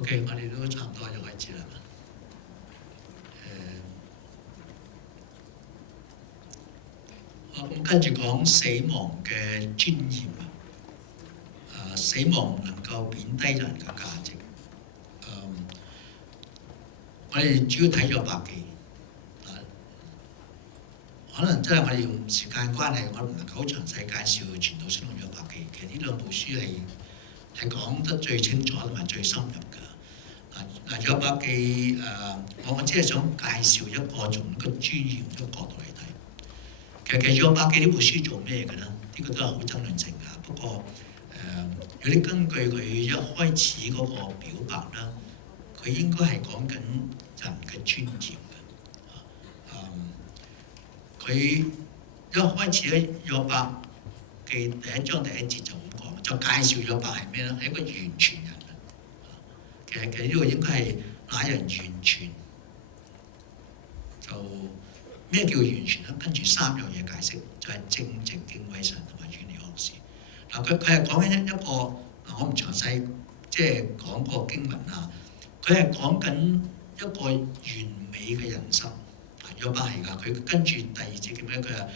OK， 我哋都差唔多就開始啦。咁跟住講死亡嘅尊嚴死亡唔能夠貶低人嘅價值。我哋主要睇咗百記，可能真係我哋用時間關係，我唔能夠好詳細介紹《傳道書》同咗百記。其實呢兩部書係講得最清楚同埋最深入㗎。約伯記我只係想介紹一個從一個專業嘅角度嚟睇。其實約伯記呢部書做咩嘅咧？呢個都係好爭論性㗎。不過如果你根據佢一開始嗰個表白啦，佢應該係講緊人嘅尊嚴嘅。佢一開始咧，約伯記第一章第一節就咁講，就介紹約伯係咩咧？係一個完全人。其實呢個應該係那人完全，就咩叫完全咧？跟住三樣嘢解釋，就係正直敬畏神同埋遠離惡事。佢係講緊一個我唔詳細即係講個經文啊。佢係講緊一個完美嘅人生。約伯係㗎，佢跟住第二節叫咩？佢話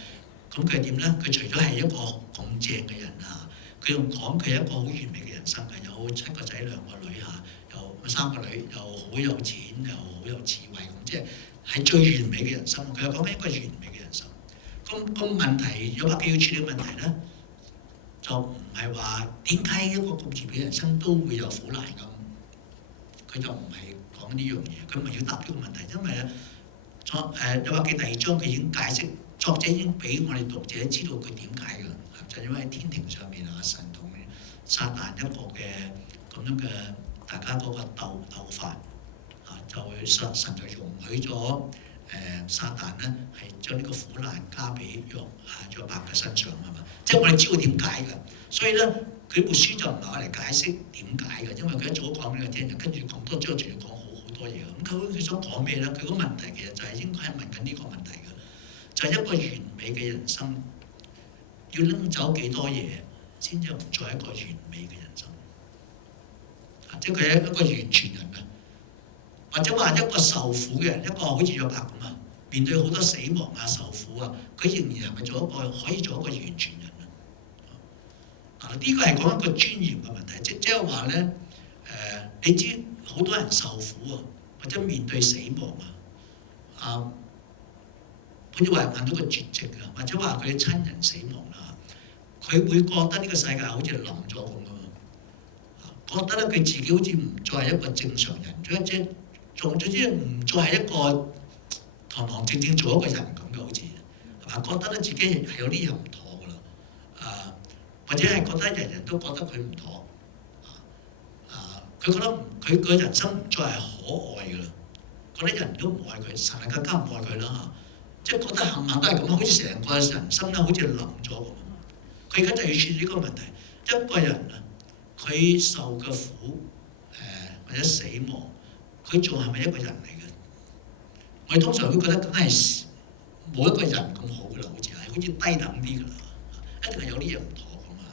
咁佢係點咧？佢除咗係一個咁正嘅人啊，佢仲講佢係一個好完美嘅人生嘅，有7個仔2個女嚇。有3個女，又好有錢，又好有智慧，咁即係最完美嘅人生。佢又講緊一個完美嘅人生。咁問題，約伯記要處理問題咧，就唔係話點解一個咁完美嘅人生都會有苦難咁。佢就唔係講呢樣嘢，佢咪要答呢個問題。因為約伯記第2章佢已經解釋，作者已經俾我哋讀者知道佢點解㗎。就因為喺天庭上面神同撒旦一個嘅咁樣嘅。大家嗰個鬥法就會神就容許咗撒旦咧係將呢個苦難加俾約伯嘅身上係嘛？即係我哋知道點解嘅，所以咧佢部書就唔係攞嚟解釋點解嘅，因為佢一早講俾你聽，跟住講多章仲要講好多嘢。咁佢想講咩咧？佢個問題其實就係應該係問緊呢個問題嘅，就係一個完美嘅人生要拎走幾多嘢先至唔再一個完美嘅人生。即係佢係一個完全人啊，或者話一個受苦嘅人，一個好似約伯咁啊，面對好多死亡啊、受苦啊，佢仍然係咪做一個可以做一個完全人啊？呢個係講一個尊嚴嘅問題，即係話咧你知好多人受苦啊，或者面對死亡啊，好似話患到個絕症啊，或者話佢嘅親人死亡啦，佢會覺得呢個世界好似冧咗咁。覺得咧佢自己好似唔再係一個正常人，即係總之唔再係一個堂堂正正做一個人咁嘅，好似係嘛？覺得咧自己係有啲嘢唔妥㗎啦，或者係覺得人人都覺得佢唔妥，佢覺得佢嘅人生唔再係可愛㗎啦，覺得人都唔愛佢，神更加唔愛佢啦嚇，即係覺得冚唪唥都係咁，好似成個人生咧好似冧咗咁。佢而家就要處理呢個問題，一個人啊。佢受嘅苦或者死亡，佢仲係咪一個人嚟嘅？我哋通常會覺得梗係冇一個人咁好㗎啦，好似低等啲㗎啦，一定係有啲嘢唔妥咁啊！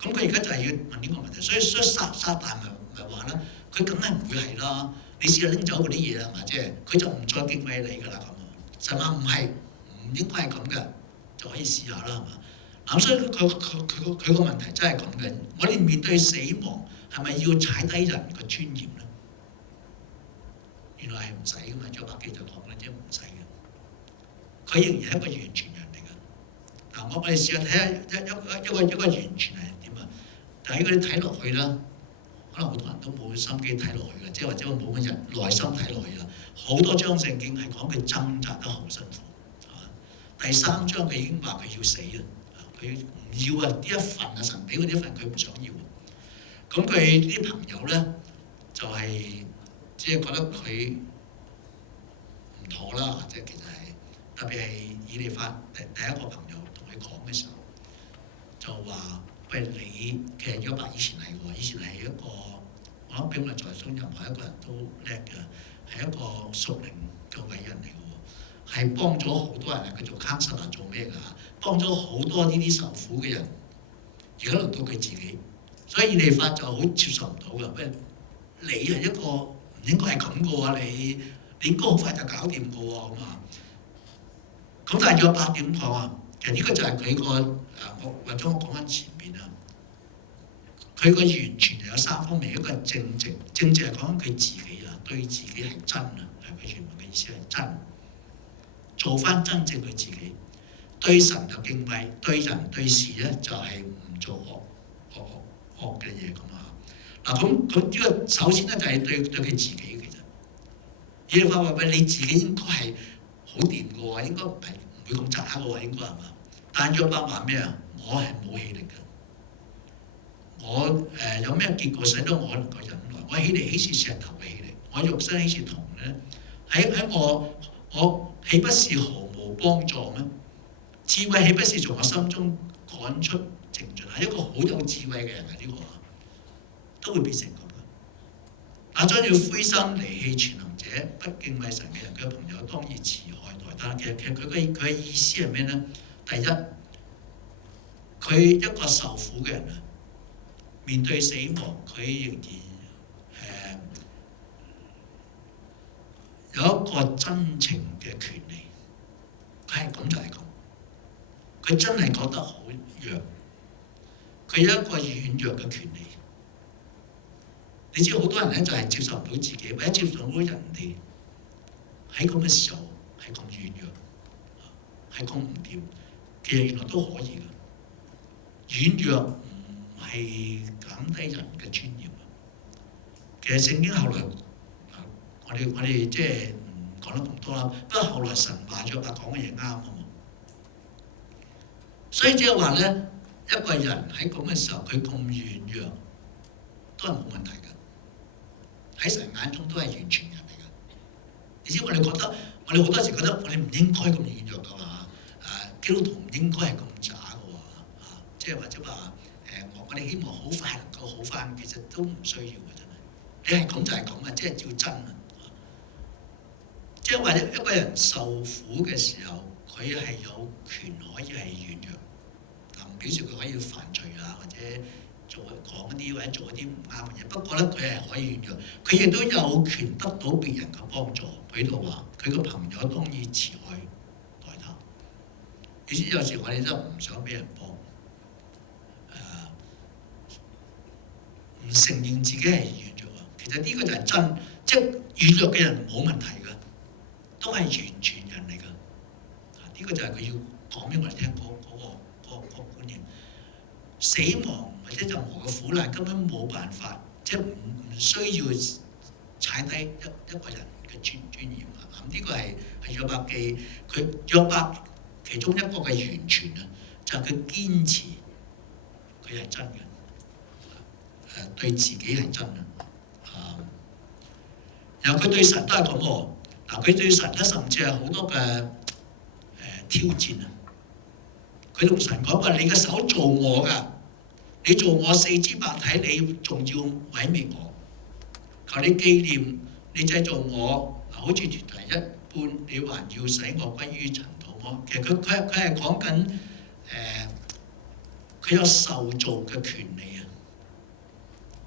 咁佢而家就係要問呢個問題，所以撒旦咪話啦，佢梗係唔會係啦。你試下拎走嗰啲嘢啦，係嘛？即係佢就唔再敬畏你㗎啦咁啊！神話唔係，唔應該係咁嘅，就可以試下啦，係嘛？所以佢個問題真係咁嘅。我哋面對死亡係咪要踩低人嘅尊嚴咧？原來係唔使㗎嘛。約伯記就講咧，即係唔使嘅。佢仍然係一個完全人嚟㗎。我哋試下睇下一個完全係點啊？但係如果你睇落去啦，可能好多人都冇心機睇落去嘅，即係或者冇乜人耐心睇落去啦。好多章聖經係講佢掙扎得好辛苦，係嘛？第3章佢已經話佢要死啦。佢唔要啊！呢一份啊，神俾佢呢一份，佢唔想要。咁佢啲朋友咧，就係即係覺得佢唔妥啦，即係其實係特別係以利法第一個朋友同佢講嘅時候，就話：喂，你其實約伯以前係喎，以前係一個我諗比我哋在中任何一個人都叻嘅，係一個屬靈嘅偉人嚟嘅喎，係幫咗好多人啊！佢做 counselor 做咩㗎？幫咗好多呢啲受苦嘅人，而家輪到佢自己，所以以利法就好接受唔到㗎。你係一個唔應該係咁嘅喎，你應該好快就搞掂嘅喎咁啊。咁但係約伯點講啊？其實呢個就係佢個或者我講翻前面啊，佢個完全係有三方面，一個係正直，正直係講緊佢自己啊，對自己係真啊，係佢原文嘅意思係真，做翻真正佢自己，對神就敬畏，對人對事咧就係唔做惡嘅嘢咁啊。嗱咁呢個首先咧就係對佢自己其實，耶和華話喂，你自己應該係好掂嘅喎，應該唔會咁渣嘅喎，應該係嘛？但約伯話咩啊？我係冇氣力嘅，我有咩結果使到我能夠忍耐？我氣力豈是石頭嘅氣力？我肉身豈是銅咧？喺我豈不是毫無幫助咩？智慧豈不是從我心中趕出淨盡？係一個好有智慧嘅人啊！呢個都會變成咁嘅。那將要灰心離棄全能者、不敬畏神嘅人嘅朋友，當以慈愛待他。其實佢嘅意思係咩咧？第一，佢一個受苦嘅人啊，面對死亡，佢仍然有一個真情嘅權利。佢係咁就係咁，佢真係覺得好弱，佢有一個軟弱嘅權利。你知好多人咧就係接受唔到自己，或者接受唔到人哋喺咁嘅時候係咁軟弱，係咁唔掂。其實原來都可以嘅，軟弱唔係減低人嘅尊嚴。其實聖經後來，我哋即係唔講得咁多啦。不過後來神話約伯講嘅嘢啱啊嘛。所以即係話咧，一個人喺咁嘅時候，佢咁軟弱都係冇問題㗎。喺神眼中都係完全人嚟㗎。你知我哋覺得，我哋好多時覺得我哋唔應該咁軟弱㗎嘛。基督徒唔應該係咁渣㗎喎。即係或者話我哋希望好快能夠好返，其實都唔需要㗎，真係。你係咁就係咁啊，即係照真啊。即係話一個人受苦嘅時候，佢係有權可以係軟弱，唔表示佢可以犯罪啊，或者講一啲或者做一啲唔啱嘅嘢。不過咧，佢係可以軟弱，佢亦都有權得到別人嘅幫助。佢度話：佢個朋友當以慈愛待他。意思有時我哋都唔想俾人幫，唔承認自己係軟弱啊。其實呢個就係真，即係軟弱嘅人冇問題㗎，都係完全人嚟㗎。呢個就係佢要講俾我哋聽嗰個觀念。死亡或者任何嘅苦難根本冇辦法，即係唔需要踩低一個人嘅尊嚴啊！呢個係約伯記，佢約伯其中一個嘅完全啊，就係佢堅持佢係真嘅，對自己係真嘅。然後佢對神都係咁喎。佢對神咧甚至係好多嘅挑戰啊！佢同神講話：你嘅手做我㗎，你做我四肢百體，你仲要毀滅我？求你紀念你製造我，好似團泥一般，你還要使我歸於塵土麼？其實佢係講緊佢有受造嘅權利啊！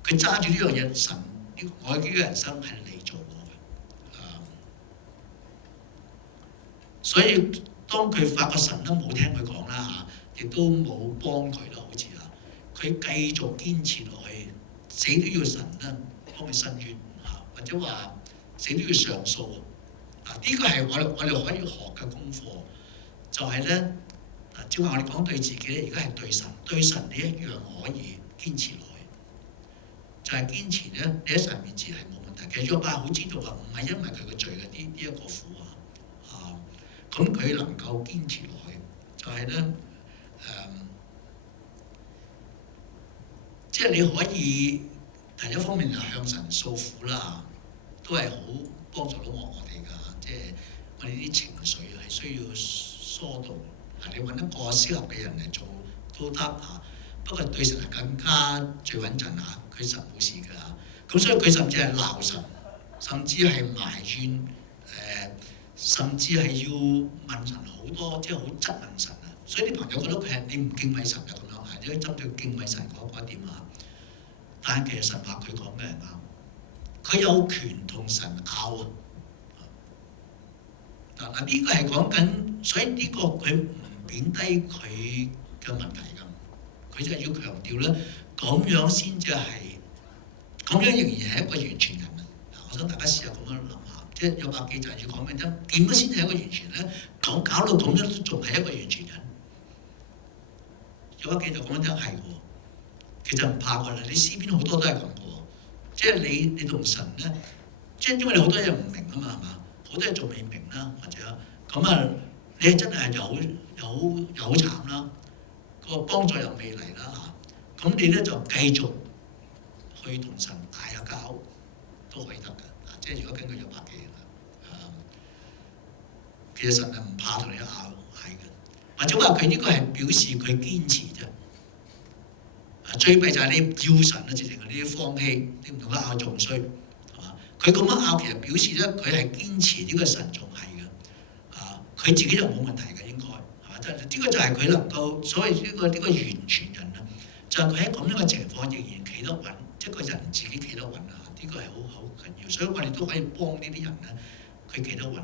佢揸住呢樣嘢，神我呢個人生係你做我嘅，所以當佢發覺神都冇聽佢講啦嚇，亦都冇幫佢啦，好似佢繼續堅持落去，死都要神咧幫佢伸冤嚇，或者話死都要上訴啊！呢個係我哋可以學嘅功課，就係咧正話我哋講對自己咧，而家係對神你一樣可以堅持落去，就係堅持咧，你喺神面前係冇問題。其實約伯好知道話，唔係因為佢嘅罪嘅呢一個苦咁佢能夠堅持落去，就係咧即係你可以第一方面就向神訴苦啦，都係好幫助到我哋㗎。即係我哋啲情緒係需要疏導，你揾一個適合嘅人嚟做都得嚇。不過對神係更加最穩陣嚇，佢神冇事㗎。咁所以佢甚至係鬧神，甚至係埋怨甚至係要問神好多，即係好質問神啊！所以啲朋友覺得佢係你唔敬畏神嘅咁樣啊，因為針對敬畏神嗰一點啊。但係其實神話佢講嘅係啱，佢有權同神拗啊！嗱，呢個係講緊，所以呢個佢唔貶低佢嘅問題㗎，佢就係要強調咧，咁樣先至係，咁樣仍然係一個完全人啊！我想大家試下咁樣諗下，即係約伯記就係要講緊點樣先係一個完全咧？搞到咁樣都仲係一個完全人。約伯記就講緊係喎，其實唔怕㗎啦，你詩篇好多都係咁嘅喎，即係你同神咧，即係因為你好多嘢唔明啊嘛，係嘛？好多嘢仲未明啦，或者咁啊，你真係有慘啦，個幫助又未嚟啦嚇，咁你咧就繼續去同神嗌下交都可以得㗎，即係如果根據約伯記其實神係唔怕同你嗌嘅，或者話佢呢個係表示佢堅持啫。最弊就係你要神啊，直情你啲放棄，你唔同佢拗仲衰，係嘛？佢咁樣拗其實表示咧，佢係堅持呢個神仲係嘅，佢自己就冇問題嘅應該，係嘛？即係呢個就係佢能夠所謂呢個完全人啊，就係佢喺咁樣嘅情況仍然企得穩，即係個人自己企得穩啊！呢個係好緊要，所以我哋都可以幫呢啲人咧，佢企得穩，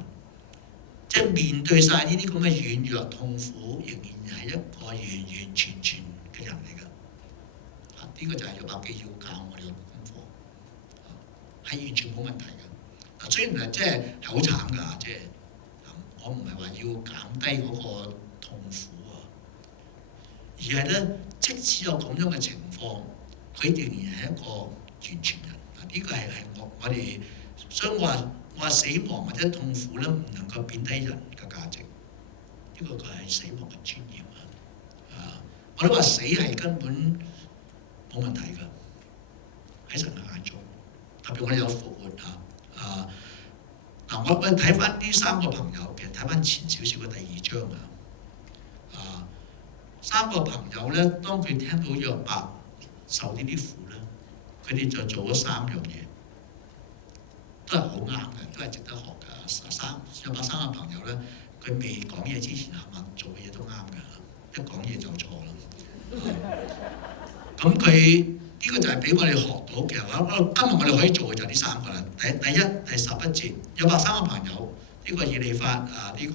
即係面對晒呢啲咁嘅軟弱痛苦，仍然係一個完全嘅人嚟㗎。呢個就係約伯記要教我哋嘅功課，係完全冇問題嘅。雖然係即係好慘㗎，即係我唔係話要減低嗰個痛苦啊，而係咧，即使有咁樣嘅情況，佢仍然係一個完全人。呢個係我哋，所以我話死亡或者痛苦咧，唔能夠貶低人嘅價值。呢個佢係死亡嘅尊嚴啊！我都話死係根本冇問題㗎，喺神嘅眼中，特別我哋有復活嚇我睇翻呢三個朋友，其實睇翻前少少嘅第二章三個朋友咧，當佢聽到約伯受呢啲苦咧，佢哋就做咗三樣嘢，都係好啱嘅，都係值得學㗎。約伯三個朋友咧，佢未講嘢之前做嘅嘢都啱㗎，一講嘢就錯啦。咁佢呢個就係俾我哋學到嘅話，今日我哋可以做嘅就係呢三個啦。第一係11節，約伯三個朋友，呢個以利法比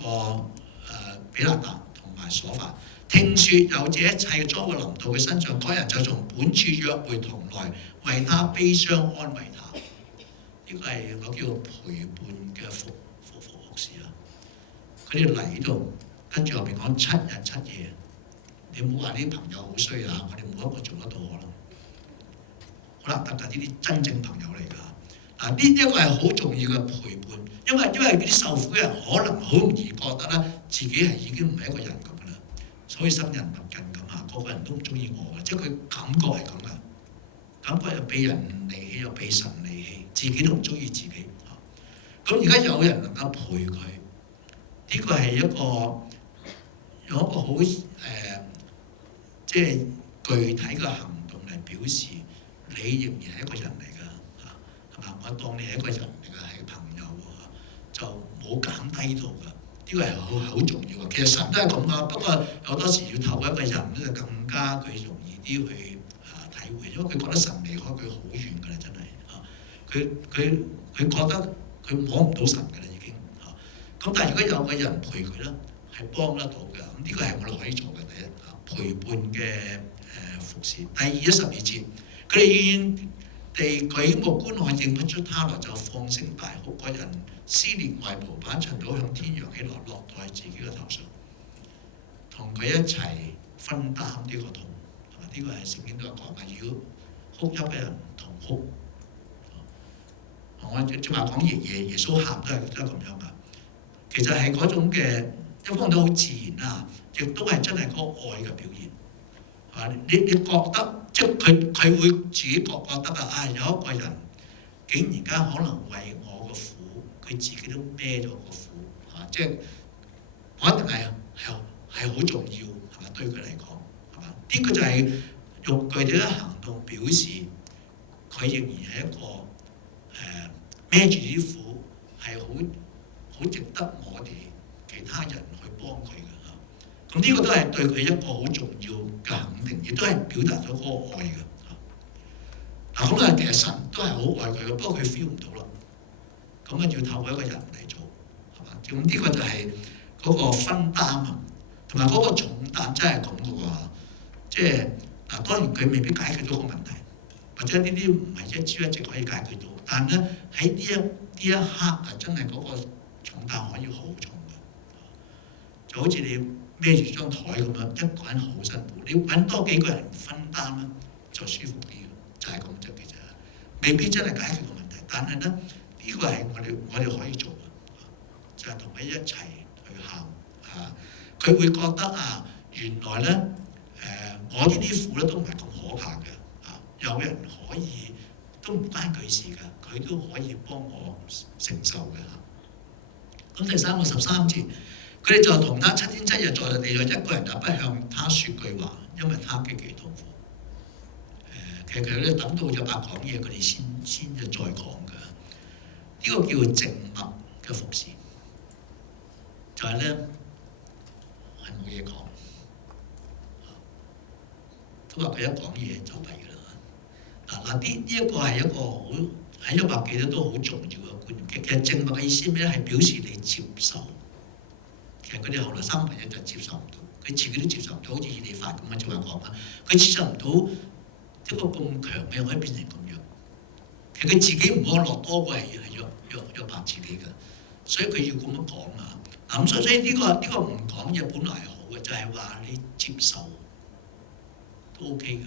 勒達同埋所法，聽説有這一切遭禍臨到佢身上，各人就從本處約會同來，為他悲傷安慰他。呢個係我叫陪伴嘅服侍啊！佢哋嚟呢度，跟住後邊講7日7夜。你唔好話啲朋友好衰啊！我哋冇一個做得到可能。好啦，得㗎，呢啲真正朋友嚟㗎。呢一個係好重要嘅陪伴，因為呢啲受苦嘅人可能好容易覺得咧，自己係已經唔係一個人咁㗎啦，所以生人勿近咁啊，個個人都唔中意我嘅，即係佢感覺係咁㗎，感覺又被人離棄，又被神離棄，自己都唔中意自己。咁而家有人能夠陪佢，呢個係有一個好即係具體嘅行動嚟表示你仍然係一個人嚟㗎，係嘛？我當你係一個人嚟㗎，係朋友喎，就冇減低到㗎。呢個係好重要嘅。其實神都係咁㗎，不過有多時要透過一個人咧，就更加佢容易啲去體會，因為佢覺得神離開佢好遠㗎啦，真係佢覺得佢摸唔到神㗎啦已經咁但係如果有個人陪佢咧，係幫得到㗎。咁呢個係我哋可以做嘅第一。陪伴嘅服侍。第二12節，佢哋遠遠地舉目觀看，認不出他來，就放聲大哭。個人撕裂外袍，把塵土向天揚起來，落在自己嘅頭上，同佢一齊分擔呢個痛。呢個係聖經都有講嘅，如果哭泣嘅人同哭。我正話講耶穌喊都係咁樣㗎。其實係嗰種嘅一方面都好自然啊。亦都係真係嗰個愛嘅表現，你覺得即係佢會自己覺得有一個人竟然間可能為我個苦，佢自己都孭咗個苦，即係我一定係好重要，係嘛？對佢嚟講，係嘛？呢個就係用具體嘅行動表示佢仍然係一個孭住啲苦，係好值得我哋其他人去幫佢嘅。咁呢個都係對佢一個好重要嘅肯定，亦都係表達咗嗰個愛嘅。咁啊，其實神都係好愛佢嘅，不過佢 feel 唔到啦。咁啊，要透過一個人嚟做，係嘛？咁呢個就係嗰個分擔啊，同埋嗰個重擔真係咁嘅喎。即係嗱，當然佢未必解決到個問題，或者呢啲唔係一朝一夕可以解決到。但係咧喺呢一刻啊，真係嗰個重擔可以好重嘅，就好似你孭住張台咁樣，一個人好辛苦，你揾多幾個人分擔咧就舒服啲，就係咁啫。其實未必真係解決個問題，但係咧呢個係我哋可以做嘅，就係同佢一齊去行啊。佢會覺得啊，原來咧我呢啲苦咧都唔係咁可怕嘅啊，有人可以都唔關佢事㗎，佢都可以幫我承受嘅嚇。咁第三個13節，佢哋就同他7天7夜在地上，一個人也不向他説句話，因為他極其痛苦。其實佢哋等到約伯講嘢，佢哋先至再講㗎。呢個叫靜默嘅服侍，就係咧係冇嘢講。都話佢一講嘢就弊㗎啦。呢一個係一個好喺約伯記咧都好重要嘅觀念。其實靜默嘅意思咩咧？係表示你接受。其實佢哋後來3分一就接受唔到，佢自己都接受唔到，好似以利法咁啊，就話講啦，佢接受唔到一個咁強嘅可以變成咁樣。其實佢自己唔安樂多過係約伯自己嘅，所以佢要咁樣講啊。咁所以呢個唔講嘢本來係好嘅，就係話你接受。都 OK 嘅，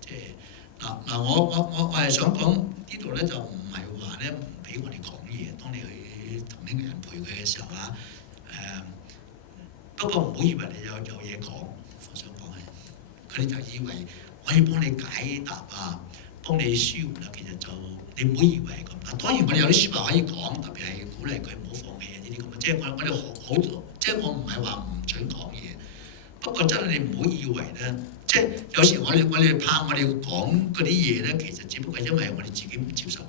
即係我係想講呢度咧，就唔係話咧唔俾我哋講嘢。當你去同呢個人陪佢嘅時候啊，不過唔好以為你有嘢講。我想講係，佢哋就以為可以幫你解答啊，幫你舒緩啊。其實就你唔好以為係咁。當然我哋有啲説話可以講，特別係鼓勵佢唔好放棄啊呢啲咁啊。即係我哋好，即係我唔係話唔準講嘢。不過真係你唔好以為咧。即係有時我哋怕我哋講嗰啲嘢咧，其實只不過係因為我哋自己唔接受啫。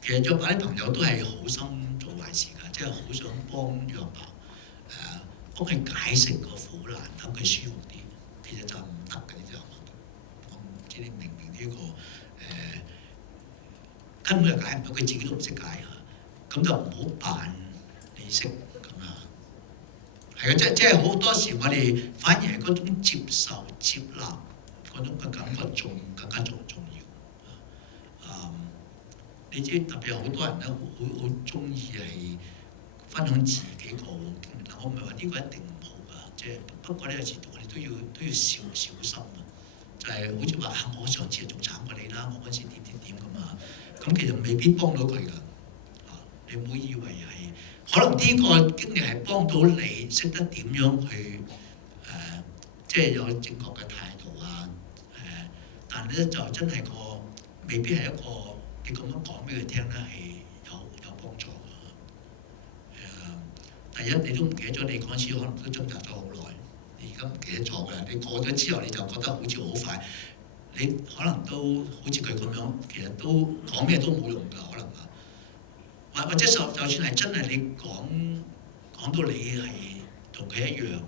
其實約伯啲朋友都係好心做壞事㗎，即係好想幫約伯幫佢解釋個苦難，等佢舒服啲。其實就唔得嘅，你知道嗎？我唔知你明唔明呢個根本就解唔到，佢自己都唔識解嚇，咁就唔好扮你識。係嘅，即係好多時我哋反而係嗰種接受、接納嗰種嘅感覺更加重要。你知特別有好多人咧，好中意係分享自己個經歷。我唔係話呢個一定唔好㗎，即係不過咧有時我哋都要小心啊。就係好似話我上次仲慘過你啦，我嗰時點咁啊，咁其實未必幫到佢㗎。你唔好以為係。可能呢個經歷係幫到你識得點樣去即係有正確嘅態度啊但係咧就真係未必係一個你咁樣講俾佢聽咧係有幫助嘅。第一你都唔記得咗，你嗰陣時可能都掙扎咗好耐，你而家唔記得咗㗎。你過咗之後你就覺得好似好快，你可能都好似佢咁樣，其實都講咩都冇用㗎，可能啊。或者就算係真係你講到你係同佢一樣，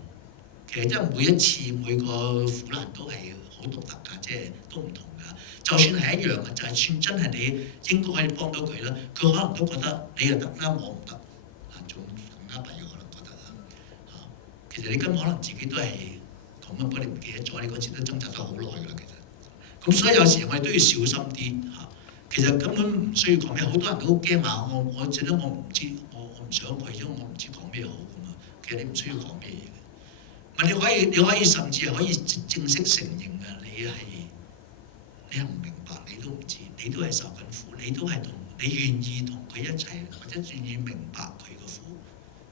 其實真係每一次每個苦難都係好獨特㗎，即係都唔同㗎。就算係一樣嘅，就係算真係你應該可以幫到佢啦，佢可能都覺得你又得啦，我唔得，仲更加弊可能覺得啦。其實你根本可能自己都係咁樣，不過你唔記得咗，你嗰次都掙扎咗好耐㗎啦，其實。咁所以有時我哋都要小心啲嚇。其實根本唔需要講咩，好多人都好驚話我覺得我唔知，我唔想去，因為我唔知講咩好咁啊。其實你唔需要講咩嘢嘅，你可以甚至係可以正式承認嘅，你係唔明白，你都唔知，你都係受緊苦，你都係你願意同佢一齊，或者願意明白佢嘅苦，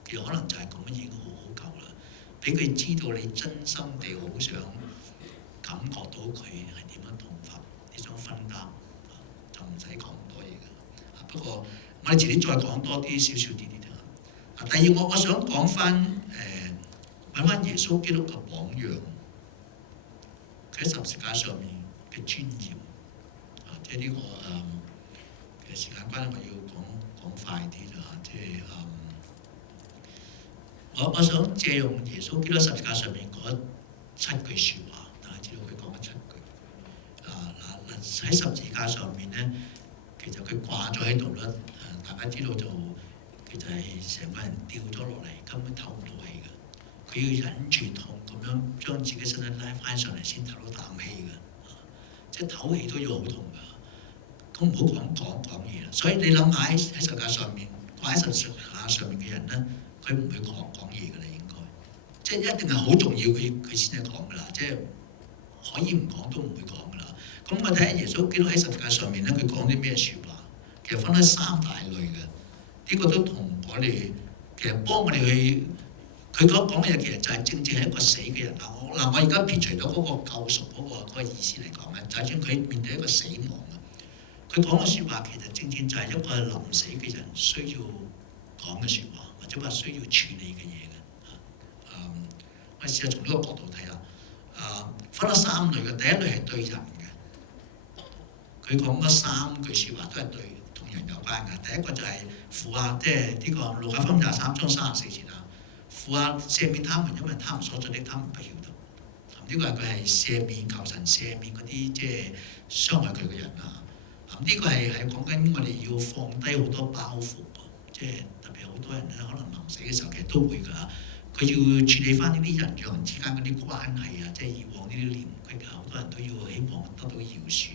其實可能就係咁樣已經好夠啦。俾佢知道你真心地好想感覺到佢係點樣痛法，你想分擔。就唔使講咁多嘢嘅。不過我哋遲啲再講多啲少啲啦。第二我想講翻揾翻耶穌基督嘅榜樣，佢喺十字架上面嘅尊嚴。即係呢個其實時間關係，我要講快啲啦。即係我想借用耶穌基督十字架上面嗰7句説話，喺十字架上面咧，其實佢掛咗喺度啦。大家知道就其實係成個人掉咗落嚟，根本唞唔到氣嘅。佢要忍住痛咁樣將自己身體拉翻上嚟先唞到啖氣嘅。即係唞氣都要好痛㗎。咁唔好講嘢啦。所以你諗下喺十字架上面掛喺十字架上面嘅人咧，佢唔會講嘢㗎啦，應該。即係一定係好重要，佢先係講㗎啦。即係可以唔講都唔會講㗎啦。咁我睇下耶穌基督喺十字架上面咧，佢講啲咩説話？其實分開三大類嘅，呢個都同我哋其實幫我哋去佢講嘅嘢，其實就係正正係一個死嘅人啦。我而家撇除咗嗰個救贖嗰個意思嚟講咧，就算佢面對一個死亡啊，佢講嘅説話其實正正就係一個臨死嘅人需要講嘅説話，或者話需要處理嘅嘢嘅。我試下從呢個角度睇下，分咗三類嘅，第一類係對人嘅，佢講嗰三句説話都係對同人有關嘅。第一個就係父啊，即係呢個路加福音23章34節啊，父啊，赦免他們，因為他們所做的，他們不曉得。呢個係佢係赦免求神赦免嗰啲即係傷害佢嘅人啊。呢個係講緊我哋要放低好多包袱，即係特別好多人咧，可能臨死嘅時候其實都會㗎。佢要處理翻呢啲人與人之間嗰啲關係啊，即係以往呢啲廉潔啊，好多人都要希望得到饒恕，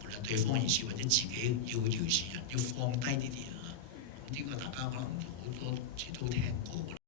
無論對方饒恕或者自己要饒恕人，要放低呢啲啊。呢個大家可能好多次都聽過。